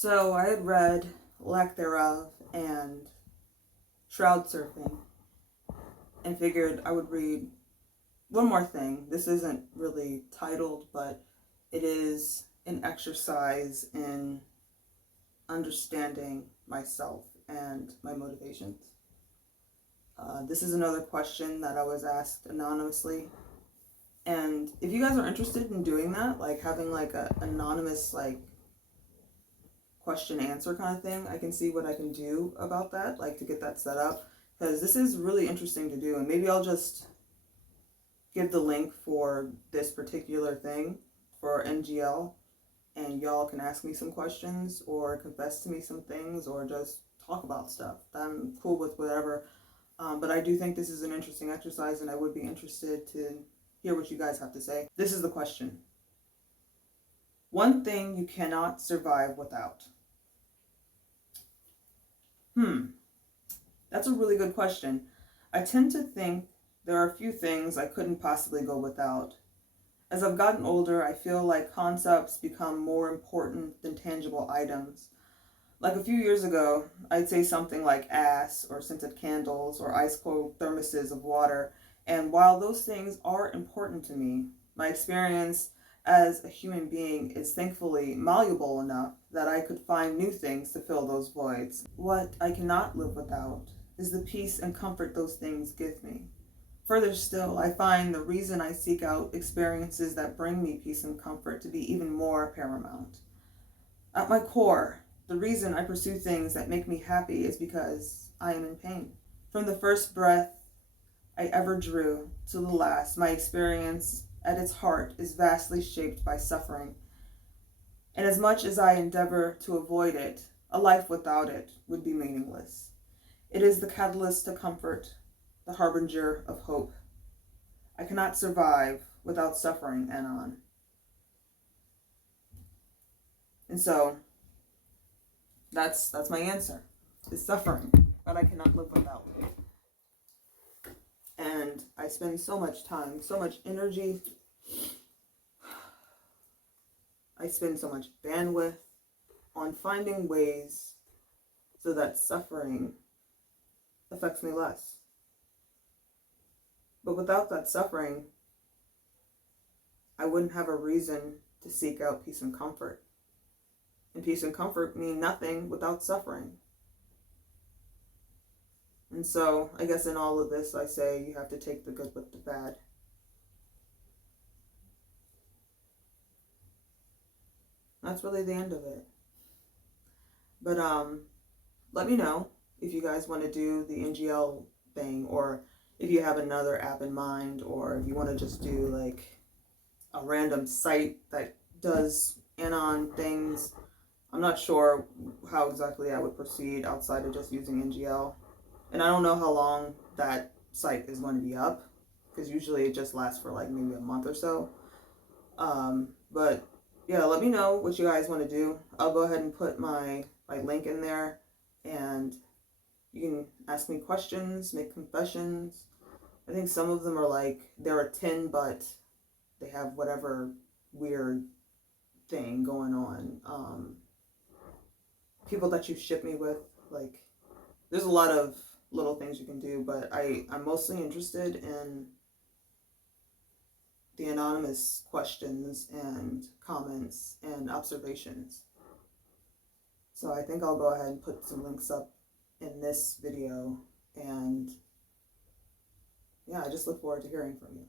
So I had read Lack Thereof and Shroud Surfing and figured I would read one more thing. This isn't really titled, but it is an exercise in understanding myself and my motivations. This is another question that I was asked anonymously. And if you guys are interested in doing that, like having like a anonymous like question answer kind of thing, I can see what I can do about that, like to get that set up, because this is really interesting to do. And maybe I'll just give the link for this particular thing for NGL, and y'all can ask me some questions or confess to me some things or just talk about stuff. I'm cool with whatever. But I do think this is an interesting exercise, and I would be interested to hear what you guys have to say. This is the question. One thing you cannot survive without. That's a really good question. I tend to think there are a few things I couldn't possibly go without. As I've gotten older, I feel like concepts become more important than tangible items. Like a few years ago, I'd say something like ass or scented candles or ice cold thermoses of water. And while those things are important to me, my experience as a human being is thankfully malleable enough that I could find new things to fill those voids. What I cannot live without is the peace and comfort those things give me. Further still, I find the reason I seek out experiences that bring me peace and comfort to be even more paramount. At my core, the reason I pursue things that make me happy is because I am in pain. From the first breath I ever drew to the last, my experience at its heart is vastly shaped by suffering. And as much as I endeavor to avoid it, a life without it would be meaningless. It is the catalyst to comfort, the harbinger of hope. I cannot survive without suffering, Anon. And so, that's my answer, is suffering, but I cannot live without it. And I spend so much time, so much energy, I spend so much bandwidth on finding ways so that suffering affects me less. But without that suffering, I wouldn't have a reason to seek out peace and comfort. And peace and comfort mean nothing without suffering. And so, I guess in all of this, I say you have to take the good with the bad. That's really the end of it. But let me know if you guys want to do the NGL thing, or if you have another app in mind, or if you want to just do like a random site that does Anon things. I'm not sure how exactly I would proceed outside of just using NGL. And I don't know how long that site is going to be up, because usually it just lasts for like maybe a month or so. But yeah, let me know what you guys want to do. I'll go ahead and put my link in there, and you can ask me questions, make confessions. I think some of them are like, they're a 10, but they have whatever weird thing going on. People that you ship me with, like, there's a lot of little things you can do, but I'm mostly interested in the anonymous questions and comments and observations. So I think I'll go ahead and put some links up in this video, and yeah, I just look forward to hearing from you.